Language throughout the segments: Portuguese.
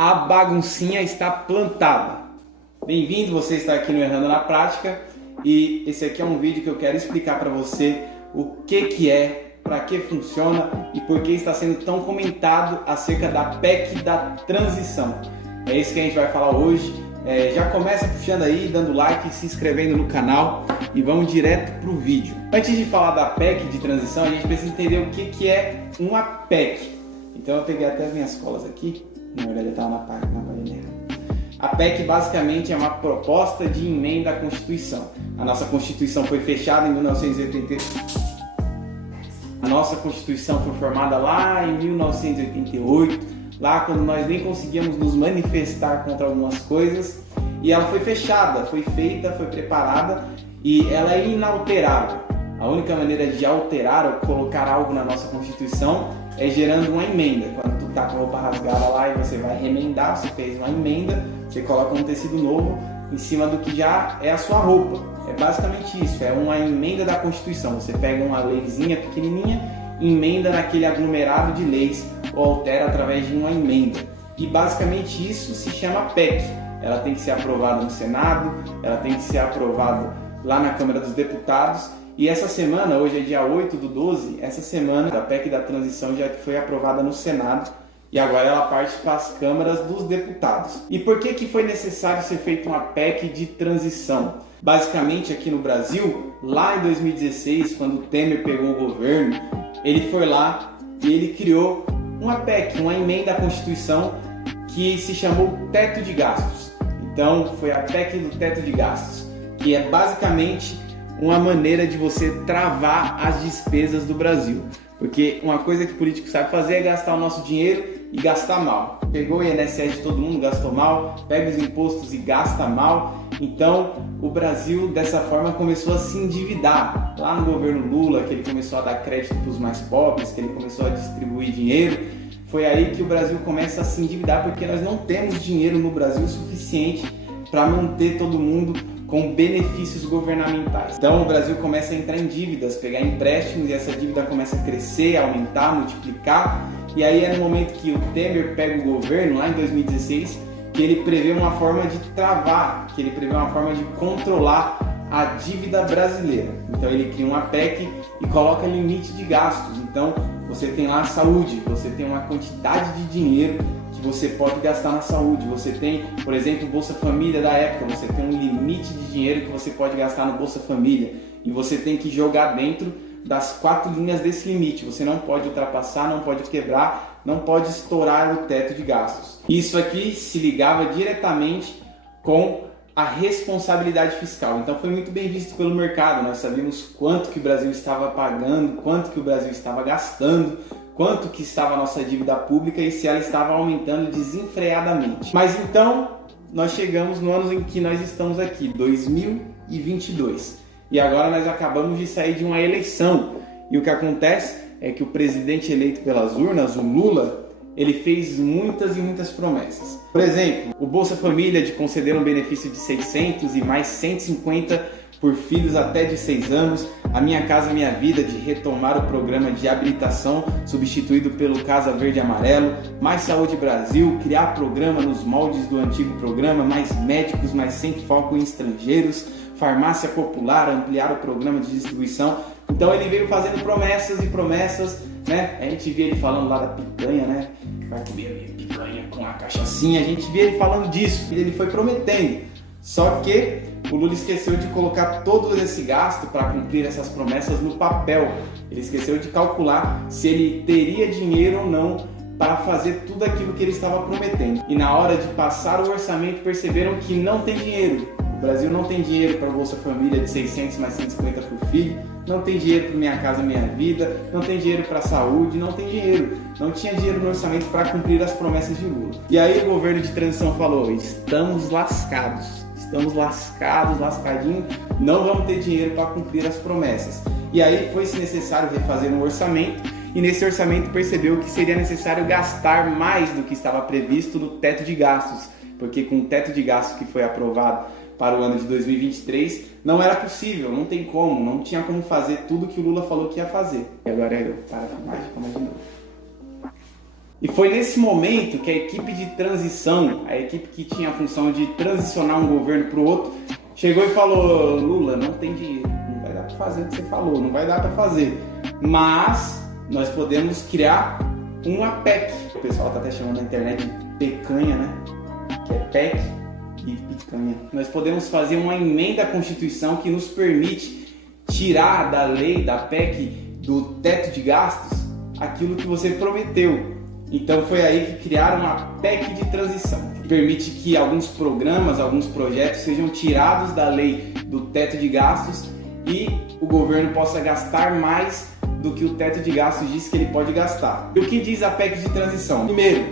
a baguncinha está plantada. Bem-vindo, você está aqui no Errando na Prática e esse aqui é um vídeo que eu quero explicar para você o que é, para que funciona e por que está sendo tão comentado acerca da PEC da transição. É isso que a gente vai falar hoje. Já começa puxando aí, dando like, se inscrevendo no canal e vamos direto para o vídeo. Antes de falar da PEC de transição, a gente precisa entender o que é uma PEC. Então eu peguei até as minhas colas aqui, na verdade eu estava na página errada. A PEC basicamente é uma proposta de emenda à Constituição. A nossa Constituição foi fechada em 1988. A nossa Constituição foi formada lá em 1988. Lá quando nós nem conseguíamos nos manifestar contra algumas coisas, e ela foi fechada, foi feita, foi preparada e ela é inalterável. A única maneira de alterar ou colocar algo na nossa Constituição é gerando uma emenda. Quando tu tá com a roupa rasgada lá e você vai remendar, você fez uma emenda, você coloca um tecido novo em cima do que já é a sua roupa. É basicamente isso, é uma emenda da Constituição. Você pega uma leizinha pequenininha, emenda naquele aglomerado de leis ou altera através de uma emenda. E basicamente isso se chama PEC. Ela tem que ser aprovada no Senado, ela tem que ser aprovada lá na Câmara dos Deputados. E essa semana, hoje é dia 8/12, essa semana a PEC da transição já foi aprovada no Senado e agora ela parte para as câmaras dos deputados. E por que foi necessário ser feita uma PEC de transição? Basicamente aqui no Brasil, lá em 2016, quando o Temer pegou o governo, ele foi lá e ele criou uma PEC, uma emenda à Constituição que se chamou Teto de Gastos. Então foi a PEC do Teto de Gastos, que é basicamente uma maneira de você travar as despesas do Brasil. Porque uma coisa que o político sabe fazer é gastar o nosso dinheiro e gastar mal. Pegou o INSS de todo mundo, gastou mal, pega os impostos e gasta mal. Então o Brasil dessa forma começou a se endividar. Lá no governo Lula, que ele começou a dar crédito para os mais pobres, que ele começou a distribuir dinheiro, foi aí que o Brasil começa a se endividar, porque nós não temos dinheiro no Brasil suficiente para manter todo mundo com benefícios governamentais. Então o Brasil começa a entrar em dívidas, pegar empréstimos, e essa dívida começa a crescer, aumentar, multiplicar. E aí é no momento que o Temer pega o governo, lá em 2016, que ele prevê uma forma de travar, que ele prevê uma forma de controlar a dívida brasileira. Então ele cria uma PEC e coloca limite de gastos. Então você tem lá a saúde, você tem uma quantidade de dinheiro que você pode gastar na saúde. Você tem, por exemplo, o Bolsa Família da época, você tem um limite de dinheiro que você pode gastar no Bolsa Família e você tem que jogar dentro das 4 linhas desse limite. Você não pode ultrapassar, não pode quebrar, não pode estourar o teto de gastos. Isso aqui se ligava diretamente com a responsabilidade fiscal. Então foi muito bem visto pelo mercado. Nós sabíamos quanto que o Brasil estava pagando, quanto que o Brasil estava gastando, quanto que estava a nossa dívida pública e se ela estava aumentando desenfreadamente. Mas então nós chegamos no ano em que nós estamos aqui, 2022. E agora nós acabamos de sair de uma eleição. E o que acontece é que o presidente eleito pelas urnas, o Lula, ele fez muitas e muitas promessas. Por exemplo, o Bolsa Família de conceder um benefício de 600 e mais 150 por filhos até de 6 anos, a Minha Casa Minha Vida de retomar o programa de habilitação substituído pelo Casa Verde e Amarelo, Mais Saúde Brasil, criar programa nos moldes do antigo programa, mais médicos, mas sem foco em estrangeiros, farmácia popular, ampliar o programa de distribuição. Então ele veio fazendo promessas e promessas, né? A gente via ele falando lá da picanha, né? Vai comer a picanha com a cachaçinha, a gente via ele falando disso, ele foi prometendo. Só que o Lula esqueceu de colocar todo esse gasto para cumprir essas promessas no papel. Ele esqueceu de calcular se ele teria dinheiro ou não para fazer tudo aquilo que ele estava prometendo. E na hora de passar o orçamento perceberam que não tem dinheiro. O Brasil não tem dinheiro para a Bolsa Família de 600 mais 150 por filho, não tem dinheiro para Minha Casa Minha Vida, não tem dinheiro para a saúde, não tem dinheiro. Não tinha dinheiro no orçamento para cumprir as promessas de Lula. E aí o governo de transição falou, estamos lascados, lascadinhos, não vamos ter dinheiro para cumprir as promessas. E aí foi-se necessário refazer um orçamento, e nesse orçamento percebeu que seria necessário gastar mais do que estava previsto no teto de gastos, porque com o teto de gastos que foi aprovado para o ano de 2023, não era possível, não tem como, não tinha como fazer tudo que o Lula falou que ia fazer. E agora eu para a filmagem, como de novo. E foi nesse momento que a equipe de transição, a equipe que tinha a função de transicionar um governo para o outro, chegou e falou: Lula, não tem dinheiro, não vai dar para fazer o que você falou, não vai dar para fazer, mas nós podemos criar uma PEC. O pessoal está até chamando na internet de pecanha, né? Que é PEC e picanha. Nós podemos fazer uma emenda à Constituição que nos permite tirar da lei, da PEC, do teto de gastos, aquilo que você prometeu. Então foi aí que criaram uma PEC de transição, que permite que alguns programas, alguns projetos sejam tirados da lei do teto de gastos e o governo possa gastar mais do que o teto de gastos diz que ele pode gastar. E o que diz a PEC de transição? Primeiro,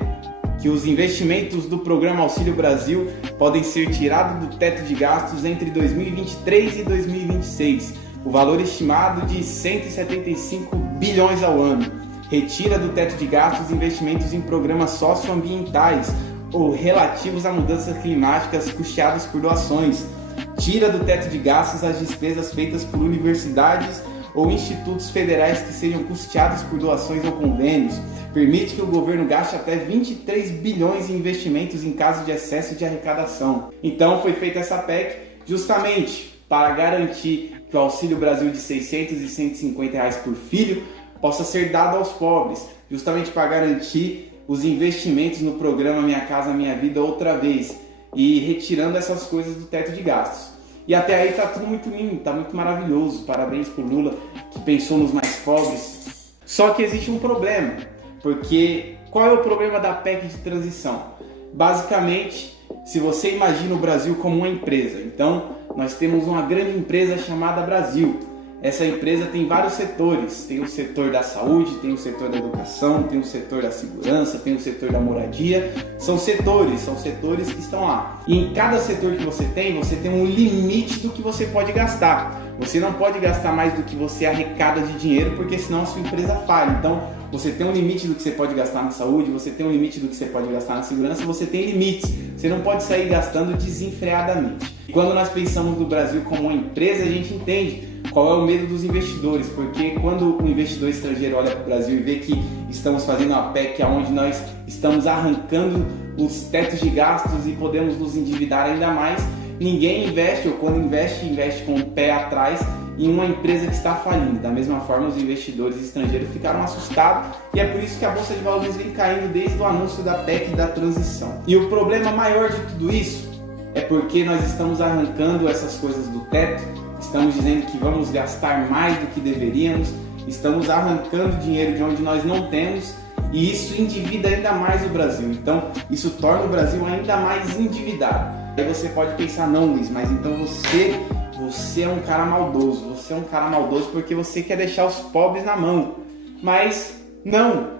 que os investimentos do Programa Auxílio Brasil podem ser tirados do teto de gastos entre 2023 e 2026, o valor estimado de 175 bilhões ao ano. Retira do teto de gastos investimentos em programas socioambientais ou relativos a mudanças climáticas custeados por doações. Tira do teto de gastos as despesas feitas por universidades ou institutos federais que sejam custeados por doações ou convênios. Permite que o governo gaste até 23 bilhões em investimentos em caso de excesso de arrecadação. Então foi feita essa PEC justamente para garantir que o Auxílio Brasil de 600 e 150 reais por filho possa ser dado aos pobres, justamente para garantir os investimentos no programa Minha Casa Minha Vida outra vez e retirando essas coisas do teto de gastos. E até aí tá tudo muito lindo, tá muito maravilhoso. Parabéns pro Lula que pensou nos mais pobres. Só que existe um problema, porque qual é o problema da PEC de transição? Basicamente, se você imagina o Brasil como uma empresa, então nós temos uma grande empresa chamada Brasil. Essa empresa tem vários setores, tem o setor da saúde, tem o setor da educação, tem o setor da segurança, tem o setor da moradia, são setores que estão lá. E em cada setor que você tem um limite do que você pode gastar. Você não pode gastar mais do que você arrecada de dinheiro, porque senão a sua empresa falha. Então, você tem um limite do que você pode gastar na saúde, você tem um limite do que você pode gastar na segurança, você tem limites. Você não pode sair gastando desenfreadamente. E quando nós pensamos no Brasil como uma empresa, a gente entende qual é o medo dos investidores, porque quando o investidor estrangeiro olha para o Brasil e vê que estamos fazendo uma PEC onde nós estamos arrancando os tetos de gastos e podemos nos endividar ainda mais, ninguém investe, ou quando investe com o pé atrás em uma empresa que está falindo. Da mesma forma, os investidores estrangeiros ficaram assustados e é por isso que a Bolsa de Valores vem caindo desde o anúncio da PEC da transição. E o problema maior de tudo isso é porque nós estamos arrancando essas coisas do teto, estamos dizendo que vamos gastar mais do que deveríamos, estamos arrancando dinheiro de onde nós não temos e isso endivida ainda mais o Brasil. Então, isso torna o Brasil ainda mais endividado. Aí você pode pensar, não, Luiz, mas então você é um cara maldoso. Você é um cara maldoso porque você quer deixar os pobres na mão. Mas não,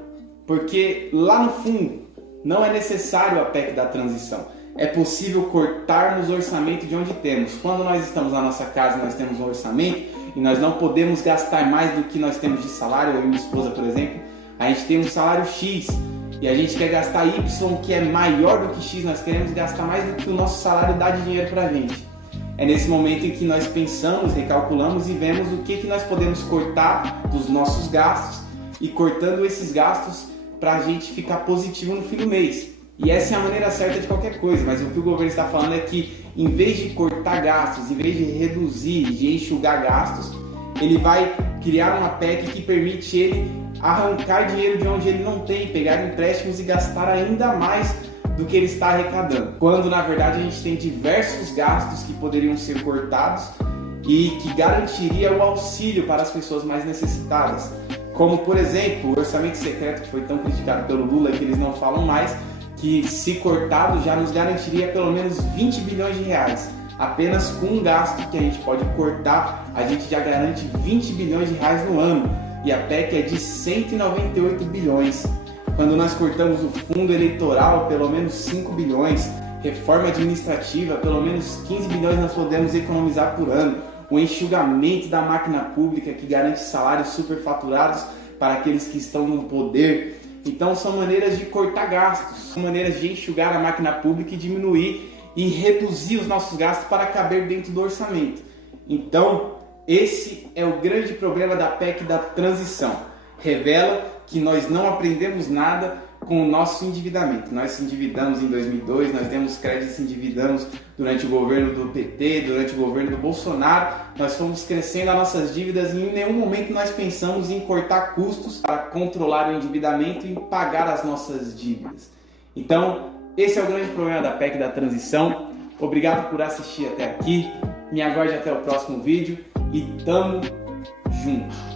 porque lá no fundo não é necessário a PEC da transição. É possível cortarmos o orçamento de onde temos. Quando nós estamos na nossa casa, nós temos um orçamento e nós não podemos gastar mais do que nós temos de salário. Eu e minha esposa, por exemplo, a gente tem um salário X e a gente quer gastar Y, que é maior do que X. Nós queremos gastar mais do que o nosso salário dá de dinheiro para a gente. É nesse momento em que nós pensamos, recalculamos e vemos o que nós podemos cortar dos nossos gastos e cortando esses gastos para a gente ficar positivo no fim do mês. E essa é a maneira certa de qualquer coisa, mas o que o governo está falando é que em vez de cortar gastos, em vez de reduzir, de enxugar gastos, ele vai criar uma PEC que permite ele arrancar dinheiro de onde ele não tem, pegar empréstimos e gastar ainda mais do que ele está arrecadando. Quando na verdade a gente tem diversos gastos que poderiam ser cortados e que garantiria o auxílio para as pessoas mais necessitadas. Como por exemplo, o orçamento secreto que foi tão criticado pelo Lula e que eles não falam mais, que se cortado já nos garantiria pelo menos 20 bilhões de reais. Apenas com um gasto que a gente pode cortar, a gente já garante 20 bilhões de reais no ano. E a PEC é de 198 bilhões. Quando nós cortamos o fundo eleitoral, pelo menos 5 bilhões. Reforma administrativa, pelo menos 15 bilhões nós podemos economizar por ano. O enxugamento da máquina pública, que garante salários superfaturados para aqueles que estão no poder. Então são maneiras de cortar gastos, são maneiras de enxugar a máquina pública e diminuir e reduzir os nossos gastos para caber dentro do orçamento. Então esse é o grande problema da PEC da transição. Revela que nós não aprendemos nada com o nosso endividamento. Nós se endividamos em 2002, nós demos crédito e se endividamos durante o governo do PT, durante o governo do Bolsonaro. Nós fomos crescendo as nossas dívidas e em nenhum momento nós pensamos em cortar custos para controlar o endividamento e pagar as nossas dívidas. Então, esse é o grande problema da PEC da transição. Obrigado por assistir até aqui. Me aguarde até o próximo vídeo e tamo junto!